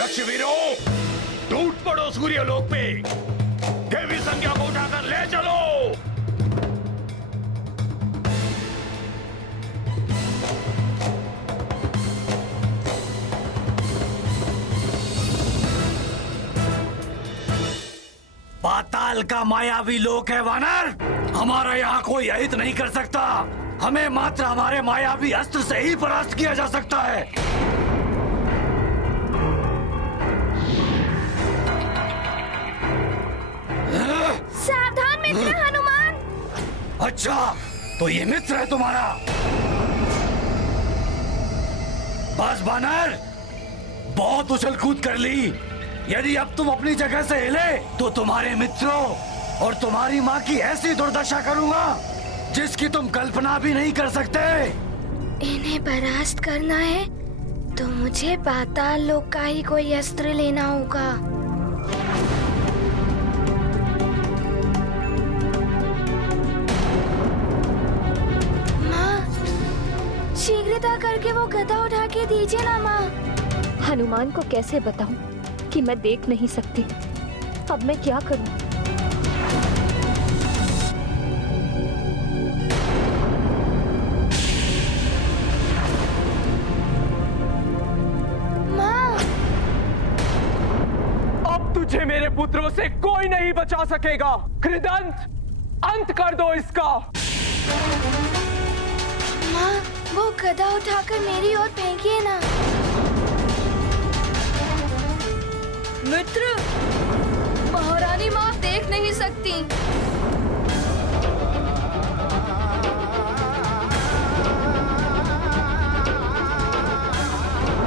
रक्षवीरों, टूट पड़ो सूर्यलोक पे, देवी संज्ञा को उठाकर ले चलो। पाताल का मायावी लोक है वानर, हमारा यहाँ कोई अहित नहीं कर सकता। हमें मात्र हमारे मायावी अस्त्र से ही परास्त किया जा सकता है। सावधान मित्र हनुमान। अच्छा, तो ये मित्र है तुम्हारा। बस वानर, बहुत उछल कूद कर ली। यदि अब तुम अपनी जगह से हिले तो तुम्हारे मित्रों और तुम्हारी माँ की ऐसी दुर्दशा करूंगा जिसकी तुम कल्पना भी नहीं कर सकते। इन्हें परास्त करना है तो मुझे पाताल लोक का ही कोई अस्त्र लेना होगा। माँ, शीघ्रता करके वो गदा उठा के दीजिए ना माँ। हनुमान को कैसे बताऊं कि मैं देख नहीं सकती। अब मैं क्या करूं? माँ, अब तुझे मेरे पुत्रों से कोई नहीं बचा सकेगा। कृदंत, अंत कर दो इसका। माँ, वो गदा उठाकर मेरी ओर फेंकिए ना। मित्र, महारानी माँ देख नहीं सकती।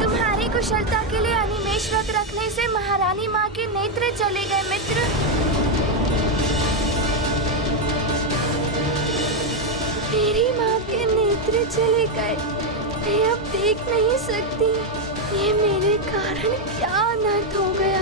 तुम्हारी कुशलता के लिए अनिमेष व्रत रखने से महारानी माँ के नेत्र चले गए मित्र। मेरी माँ के नेत्र चले गए, मैं अब देख नहीं सकती। ये मेरे कारण क्या अनर्थ हो गया।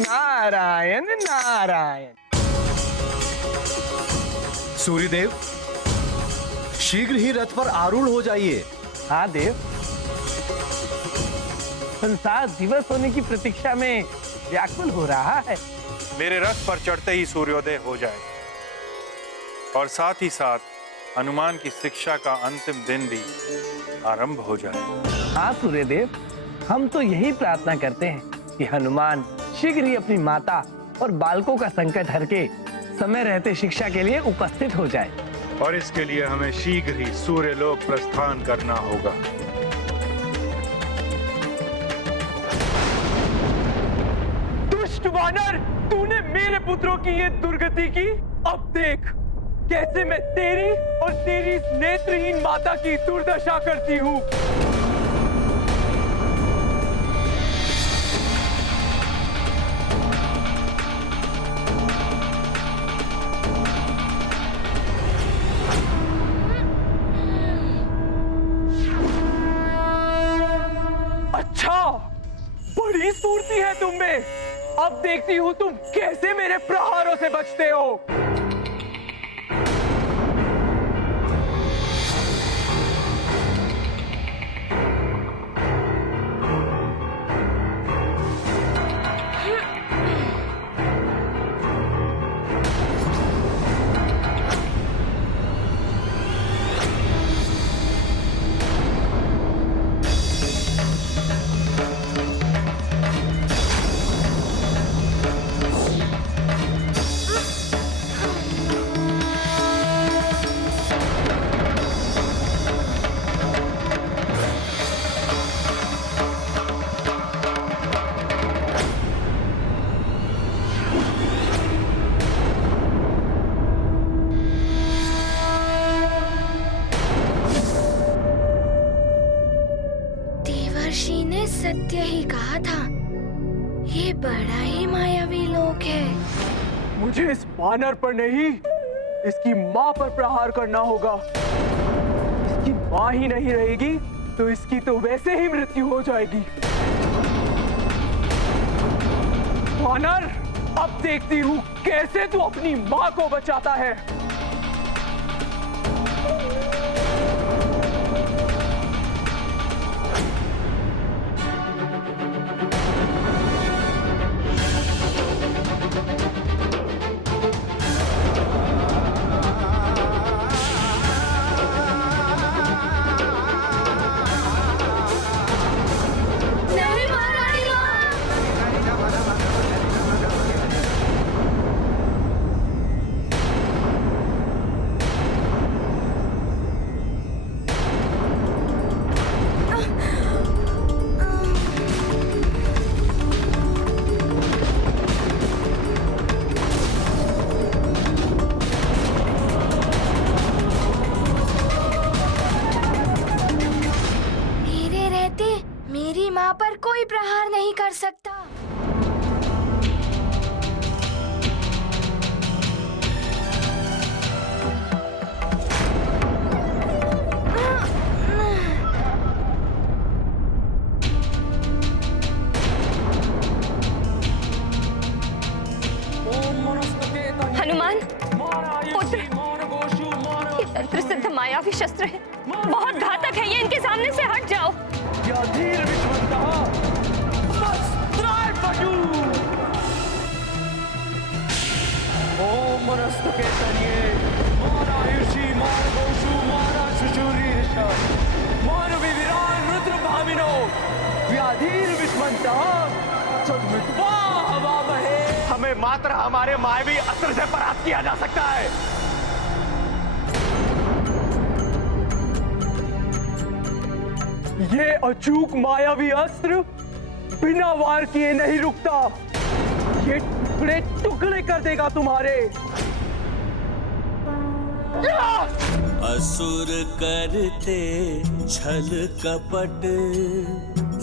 नारायण नारायण। सूर्यदेव, शीघ्र ही रथ पर आरूढ़ हो जाइए। हाँ देव, संसार दिवस होने की प्रतीक्षा में व्याकुल हो रहा है। मेरे रथ पर चढ़ते ही सूर्योदय हो जाए और साथ ही साथ हनुमान की शिक्षा का अंतिम दिन भी आरंभ हो जाए। हाँ सूर्यदेव, हम तो यही प्रार्थना करते हैं कि हनुमान शीघ्र ही अपनी माता और बालकों का संकट हर के समय रहते शिक्षा के लिए उपस्थित हो जाए। और इसके लिए हमें शीघ्र ही सूर्यलोक प्रस्थान करना होगा। दुष्ट वानर, तूने मेरे पुत्रों की ये दुर्गति की। अब देख, कैसे मैं तेरी और तेरी इस नेत्रहीन माता की दुर्दशा करती हूँ। अच्छा, बड़ी स्फूर्ति है तुम में। अब देखती हूँ तुम कैसे मेरे प्रहारों से बचते हो। देवर्षि ने सत्य ही कहा था, ये बड़ा ही मायावी लोक है। मुझे इस वानर पर नहीं, इसकी माँ पर प्रहार करना होगा। इसकी माँ ही नहीं रहेगी तो इसकी तो वैसे ही मृत्यु हो जाएगी। वानर, अब देखती हूँ कैसे तू अपनी माँ को बचाता है। नहीं महारानी माँ। मेरे रहते मेरी माँ पर कोई प्रहार नहीं कर सकता। हनुमान, पुत्र, ये तंत्र सिद्ध मायावी शस्त्र है, बहुत घातक है ये, इनके सामने से हट जाओ। या धीर विश्वंतः, वस्त्राय पटु। ओम मनस्तुके तन्ये, मारायुषी मार्गोषु माराशुशुरीश, मानविविरान रुद्र भाविनो, व्याधीर विश्वंतः, सद्मृत्वा हवामहे। हमें मात्र हमारे मायावी अस्त्र से परास्त किया जा सकता है। ये अचूक मायावी अस्त्र बिना वार किए नहीं रुकता। ये टुकड़े टुकड़े कर देगा तुम्हारे। असुर करते छल कपट,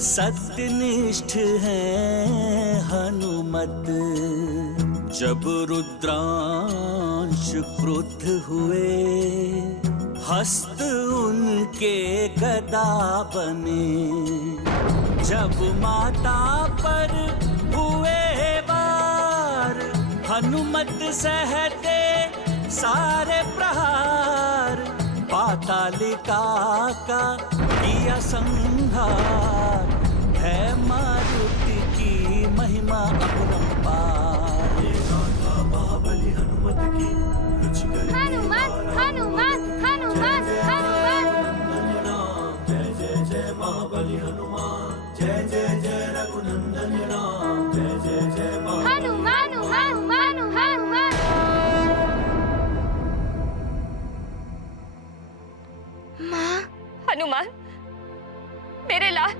सत्यनिष्ठ हैं हनुमत। जब रुद्रांश क्रुद्ध हुए, हस्त उनके गदा बने। जब माता पर हुए वार, हनुमत सहते सारे प्रहार। पातालिका का किया संहार, है मारुति की महिमा अपरंपार। महाबली हनुमत की हनुमान हनुमान हनुमान हनुमान। जय जय जय महाबली हनुमान, जय जय जय रघुनंदन राम, जय जय जय हनुमान हनुमान हनुमान। माँ। हनुमान, मेरे लाल,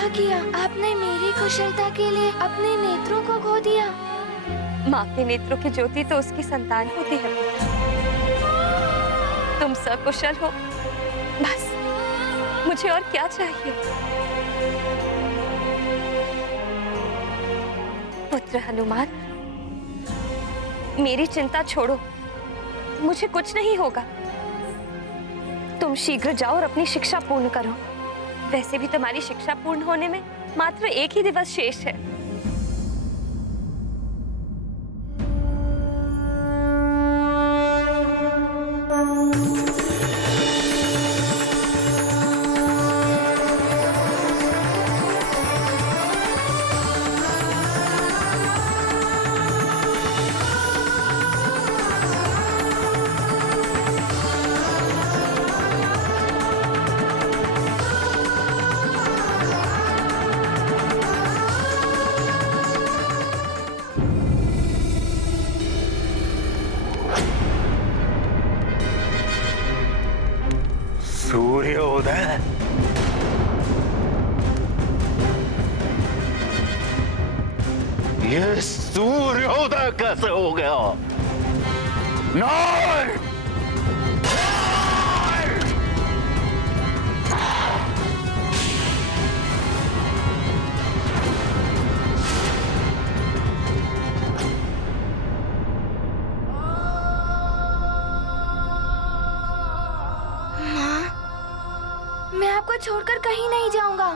क्या किया? आपने मेरी कुशलता के लिए अपने नेत्रों को खो दिया। माँ के नेत्रों की ज्योति तो उसकी संतान होती है पुत्र। तुम सकुशल हो, बस मुझे और क्या चाहिए। पुत्र हनुमान, मेरी चिंता छोड़ो, मुझे कुछ नहीं होगा। तुम शीघ्र जाओ और अपनी शिक्षा पूर्ण करो। वैसे भी तुम्हारी शिक्षा पूर्ण होने में मात्र एक ही दिवस शेष है। सूर्योदय। ये सूर्योदय कैसे हो गया? नहीं! मैं आपको छोड़कर कहीं नहीं जाऊंगा।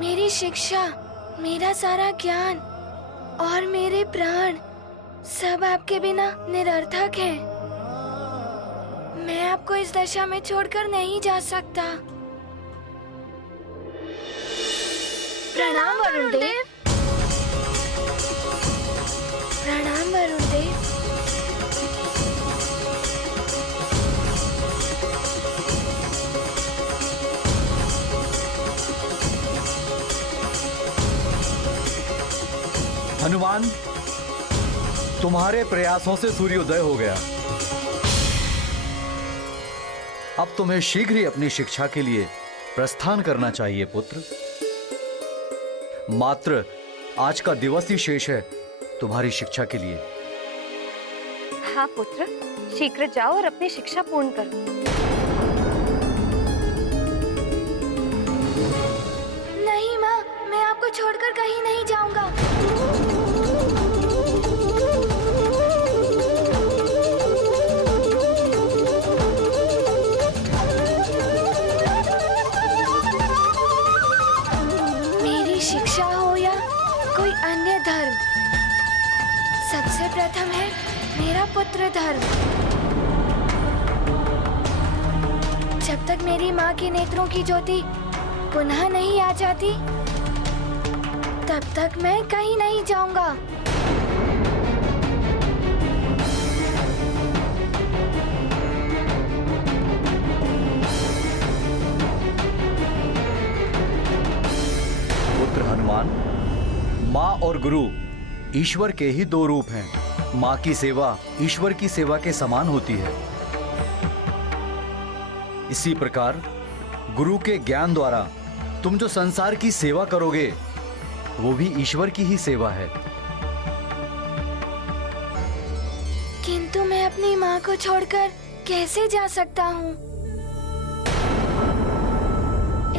मेरी शिक्षा, मेरा सारा ज्ञान और मेरे प्राण सब आपके बिना निरर्थक है। मैं आपको इस दशा में छोड़कर नहीं जा सकता। प्रणाम वरुण देव। प्रणाम वरुण देव। हनुमान, तुम्हारे प्रयासों से सूर्योदय हो गया। अब तुम्हें शीघ्र ही अपनी शिक्षा के लिए प्रस्थान करना चाहिए पुत्र। मात्र आज का दिवस ही शेष है तुम्हारी शिक्षा के लिए। हाँ पुत्र, शीघ्र जाओ और अपनी शिक्षा पूर्ण करो। नहीं माँ, मैं आपको छोड़कर कहीं नहीं जाऊंगा। मेरी शिक्षा हो या कोई अन्य धर्म, सबसे प्रथम है मेरा पुत्र धर्म। जब तक मेरी माँ के नेत्रों की ज्योति पुनः नहीं आ जाती, तब तक मैं कहीं नहीं जाऊंगा। पुत्र हनुमान, माँ और गुरु ईश्वर के ही दो रूप हैं। माँ की सेवा ईश्वर की सेवा के समान होती है। इसी प्रकार गुरु के ज्ञान द्वारा तुम जो संसार की सेवा करोगे, वो भी ईश्वर की ही सेवा है। किंतु मैं अपनी माँ को छोड़कर कैसे जा सकता हूँ?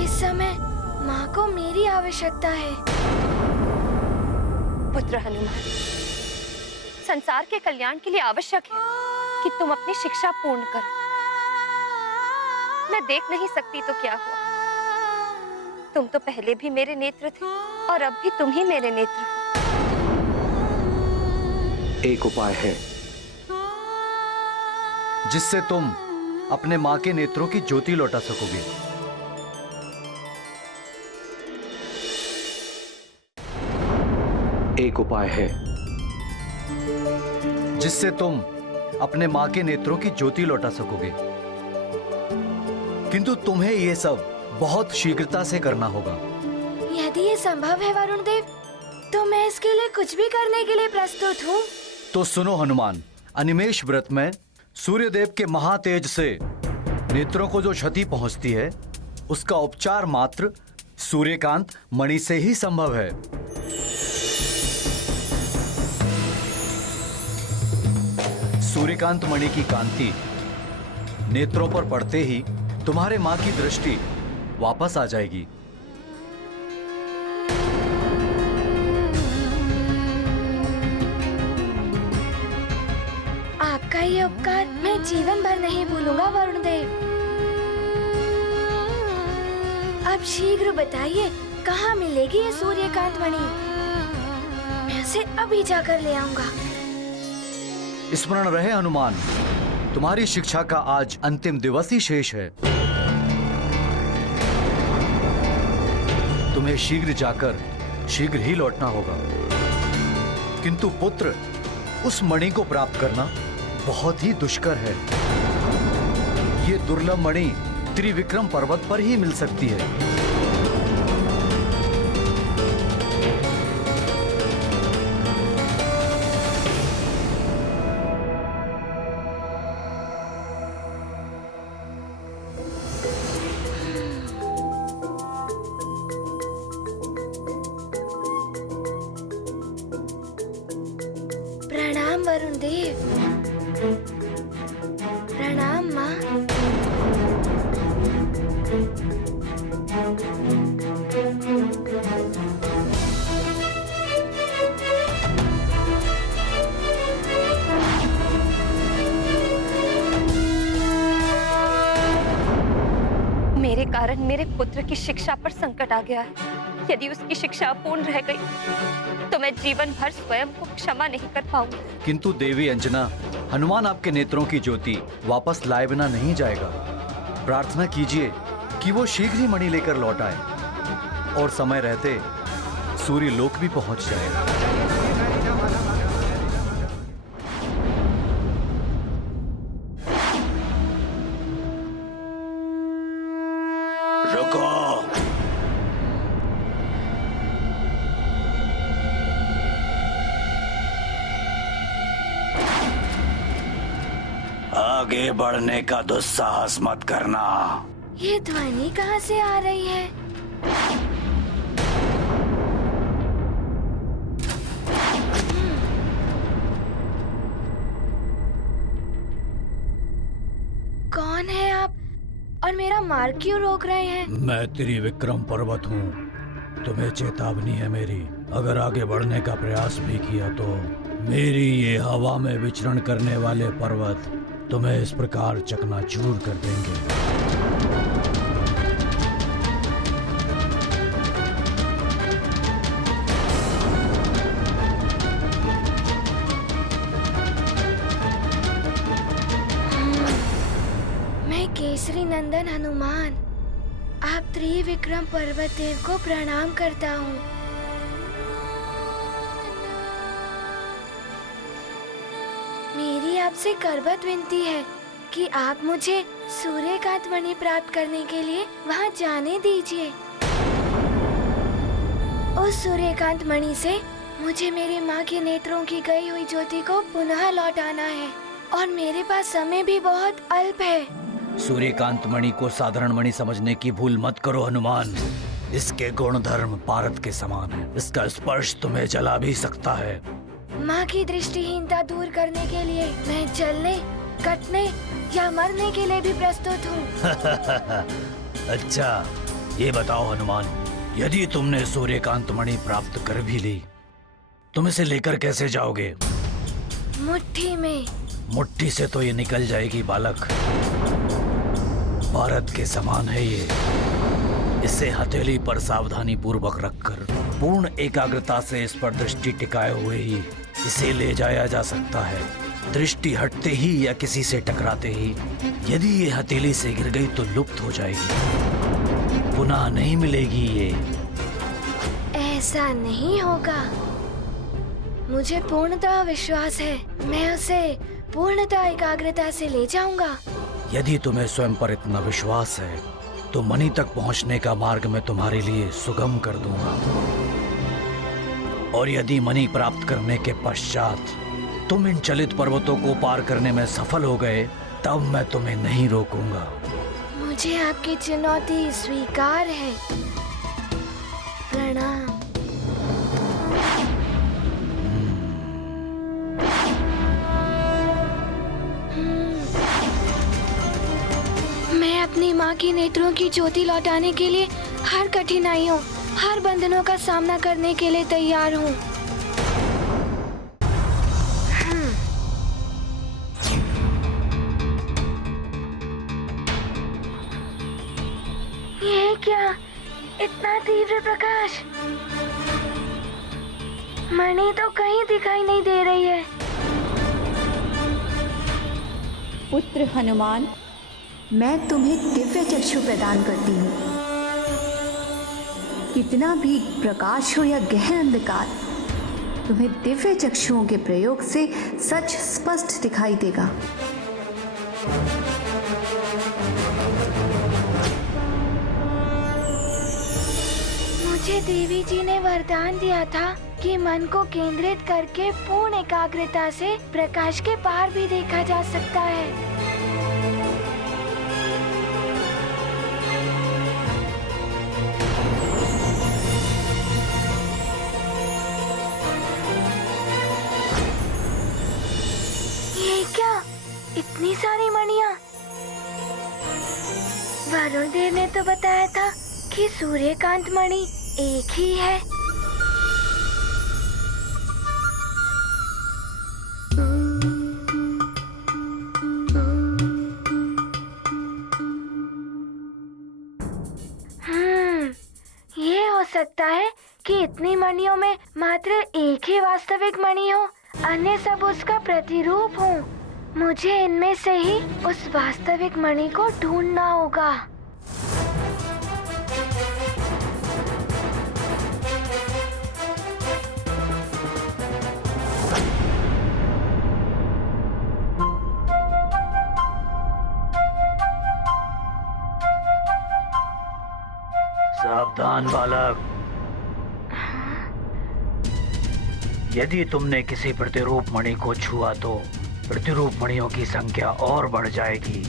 इस समय माँ को मेरी आवश्यकता है। पुत्र हनुमान, संसार के कल्याण के लिए आवश्यक है कि तुम अपनी शिक्षा पूर्ण करो। मैं देख नहीं सकती तो क्या हुआ, तुम तो पहले भी मेरे नेत्र थे और अब भी तुम ही मेरे नेत्र हो। एक उपाय है जिससे तुम अपने माँ के नेत्रों की ज्योति लौटा सकोगे। एक उपाय है जिससे तुम अपने माँ के नेत्रों की ज्योति लौटा सकोगे, किंतु तुम्हें यह सब बहुत शीघ्रता से करना होगा। यदि ये संभव है वरुण देव, तो मैं इसके लिए कुछ भी करने के लिए प्रस्तुत हूँ। तो सुनो हनुमान, अनिमेष व्रत में सूर्यदेव के महातेज से नेत्रों को जो क्षति पहुंचती है, उसका उपचार मात्र सूर्यकांत मणि से ही संभव है। सूर्यकांत मणि की कांति नेत्रों पर पड़ते ही तुम्हारे मां की दृष्टि वापस आ जाएगी। आपका ये उपकार मैं जीवन भर नहीं भूलूंगा वरुण देव। अब शीघ्र बताइए कहाँ मिलेगी ये सूर्यकांत मणि? मैं उसे अभी जाकर ले आऊंगा। स्मरण रहे हनुमान, तुम्हारी शिक्षा का आज अंतिम दिवस ही शेष है। तुम्हें शीघ्र जाकर शीघ्र ही लौटना होगा। किंतु पुत्र, उस मणि को प्राप्त करना बहुत ही दुष्कर है। ये दुर्लभ मणि त्रिविक्रम पर्वत पर ही मिल सकती है। प्रणाम वरुण देव। प्रणाम माँ। मेरे कारण मेरे पुत्र की शिक्षा पर संकट आ गया है। यदि उसकी शिक्षा अपूर्ण रह गई तो मैं जीवन भर स्वयं को क्षमा नहीं कर पाऊंगी। किंतु देवी अंजना, हनुमान आपके नेत्रों की ज्योति वापस लाए बिना नहीं जाएगा। प्रार्थना कीजिए कि वो शीघ्र ही मणि लेकर लौट आए और समय रहते सूर्य लोक भी पहुंच जाए। रुको। आगे बढ़ने का दुस्साहस मत करना। ये ध्वनि कहाँ से आ रही है? कौन है आप और मेरा मार्ग क्यों रोक रहे हैं? मैं त्रिविक्रम पर्वत हूँ। तुम्हें चेतावनी है मेरी। अगर आगे बढ़ने का प्रयास भी किया तो मेरी ये हवा में विचरण करने वाले पर्वत तुम्हें इस प्रकार चकनाचूर कर देंगे। मैं केसरी नंदन हनुमान, आप त्रिविक्रम पर्वत देव को प्रणाम करता हूँ। मेरी आपसे करबत विनती है कि आप मुझे सूर्यकांत मणि प्राप्त करने के लिए वहाँ जाने दीजिए। उस सूर्यकांत मणि से मुझे मेरी माँ के नेत्रों की गई हुई ज्योति को पुनः लौटाना है और मेरे पास समय भी बहुत अल्प है। सूर्यकांत मणि को साधारण मणि समझने की भूल मत करो हनुमान। इसके गुण धर्म पारद के समान है। इसका स्पर्श तुम्हें जला भी सकता है। माँ की दृष्टिहीनता दूर करने के लिए मैं जलने, कटने या मरने के लिए भी प्रस्तुत हूँ। अच्छा, ये बताओ हनुमान, यदि तुमने सूर्यकांत मणि प्राप्त कर भी ली, तुम इसे लेकर कैसे जाओगे? मुट्ठी में। मुट्ठी से तो ये निकल जाएगी बालक। भारत के समान है ये। इसे हथेली पर सावधानी पूर्वक रखकर पूर्ण एकाग्रता से इस पर दृष्टि टिकाए हुए ही इसे ले जाया जा सकता है। दृष्टि हटते ही या किसी से टकराते ही यदि ये हथेली से गिर गई तो लुप्त हो जाएगी, पुनः नहीं मिलेगी ये। ऐसा नहीं होगा। मुझे पूर्णतः विश्वास है, मैं उसे पूर्णतः एकाग्रता से ले जाऊंगा। यदि तुम्हें स्वयं पर इतना विश्वास है तो मणि तक पहुंचने का मार्ग मैं तुम्हारे लिए सुगम कर दूंगा। और यदि मणि प्राप्त करने के पश्चात तुम इन चलित पर्वतों को पार करने में सफल हो गए, तब मैं तुम्हें नहीं रोकूंगा। मुझे आपकी चुनौती स्वीकार है। प्रणाम। मैं अपनी माँ की नेत्रों की ज्योति लौटाने के लिए हर कठिनाइयों, हर बंधनों का सामना करने के लिए तैयार हूँ। ये क्या, इतना तीव्र प्रकाश? मणि तो कहीं दिखाई नहीं दे रही है। पुत्र हनुमान, मैं तुम्हें दिव्य चक्षु प्रदान करती हूँ। कितना भी प्रकाश हो या गहन अंधकार, तुम्हें दिव्य चक्षुओं के प्रयोग से सच स्पष्ट दिखाई देगा। मुझे देवी जी ने वरदान दिया था कि मन को केंद्रित करके पूर्ण एकाग्रता से प्रकाश के पार भी देखा जा सकता है। ये क्या, इतनी सारी मणियाँ? वरुण देव ने तो बताया था कि सूर्यकांत मणि एक ही है। ये हो सकता है कि इतनी मणियों में मात्र एक ही वास्तविक मणि हो, अन्य सब उसका प्रतिरूप हो। मुझे इनमें से ही उस वास्तविक मणि को ढूंढना होगा। सावधान बालक, यदि तुमने किसी प्रतिरूप मणि को छुआ तो प्रतिरूप मणियों की संख्या और बढ़ जाएगी।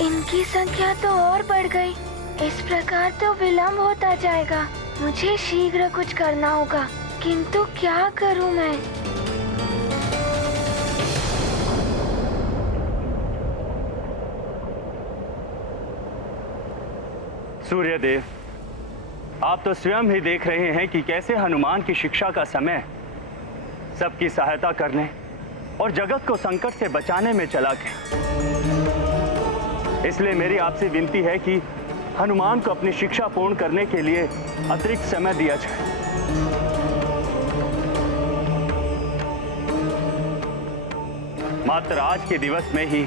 इनकी संख्या तो और बढ़ गई। इस प्रकार तो विलंब होता जाएगा। मुझे शीघ्र कुछ करना होगा, किंतु क्या करूं मैं? सूर्यदेव, आप तो स्वयं ही देख रहे हैं कि कैसे हनुमान की शिक्षा का समय सबकी सहायता करने और जगत को संकट से बचाने में चला गया। इसलिए मेरी आपसे विनती है कि हनुमान को अपनी शिक्षा पूर्ण करने के लिए अतिरिक्त समय दिया जाए। मात्र आज के दिवस में ही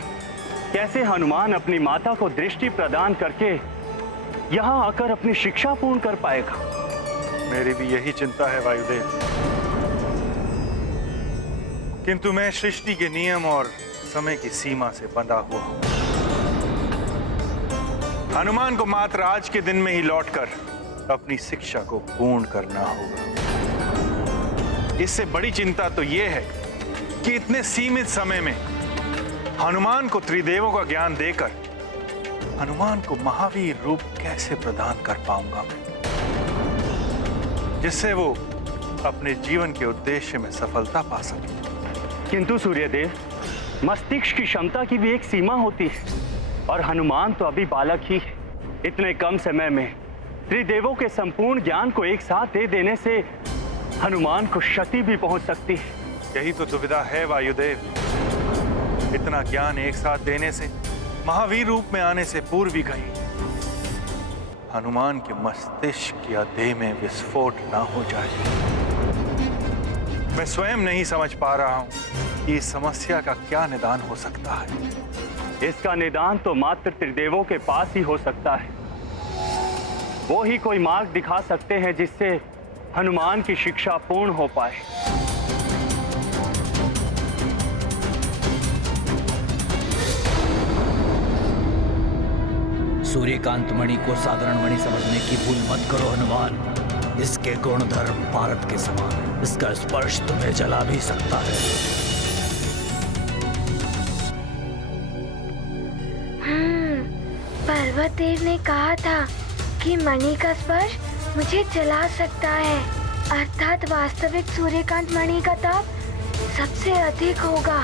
कैसे हनुमान अपनी माता को दृष्टि प्रदान करके यहाँ आकर अपनी शिक्षा पूर्ण कर पाएगा? मेरी भी यही चिंता है वायुदेव, किंतु मैं सृष्टि के नियम और समय की सीमा से बंधा हुआ हूं। हनुमान को मात्र आज के दिन में ही लौटकर अपनी शिक्षा को पूर्ण करना होगा। इससे बड़ी चिंता तो यह है कि इतने सीमित समय में हनुमान को त्रिदेवों का ज्ञान देकर हनुमान को महावीर रूप कैसे प्रदान कर पाऊंगा मैं, जिससे वो अपने जीवन के उद्देश्य में सफलता पा सके। किंतु सूर्यदेव, मस्तिष्क की क्षमता की भी एक सीमा होती है और हनुमान तो अभी बालक ही है। इतने कम समय में त्रिदेवों के संपूर्ण ज्ञान को एक साथ दे देने से हनुमान को क्षति भी पहुंच सकती है। यही तो दुविधा है वायुदेव। इतना ज्ञान एक साथ देने से, महावीर रूप में आने से पूर्व भी कहीं हनुमान के मस्तिष्क या देह में विस्फोट ना हो जाए। मैं स्वयं नहीं समझ पा रहा हूं कि इस समस्या का क्या निदान हो सकता है। इसका निदान तो मात्र त्रिदेवों के पास ही हो सकता है। वो ही कोई मार्ग दिखा सकते हैं जिससे हनुमान की शिक्षा पूर्ण हो पाए। सूर्यकांत मणि को साधारण मणि समझने की भूल मत करो हनुमान। इसके गुणधर्म भारत के समान, इसका स्पर्श तुम्हें जला भी सकता है। पर्वत देव ने कहा था कि मणि का स्पर्श मुझे जला सकता है, अर्थात वास्तविक सूर्यकांत मणि का ताप सबसे अधिक होगा।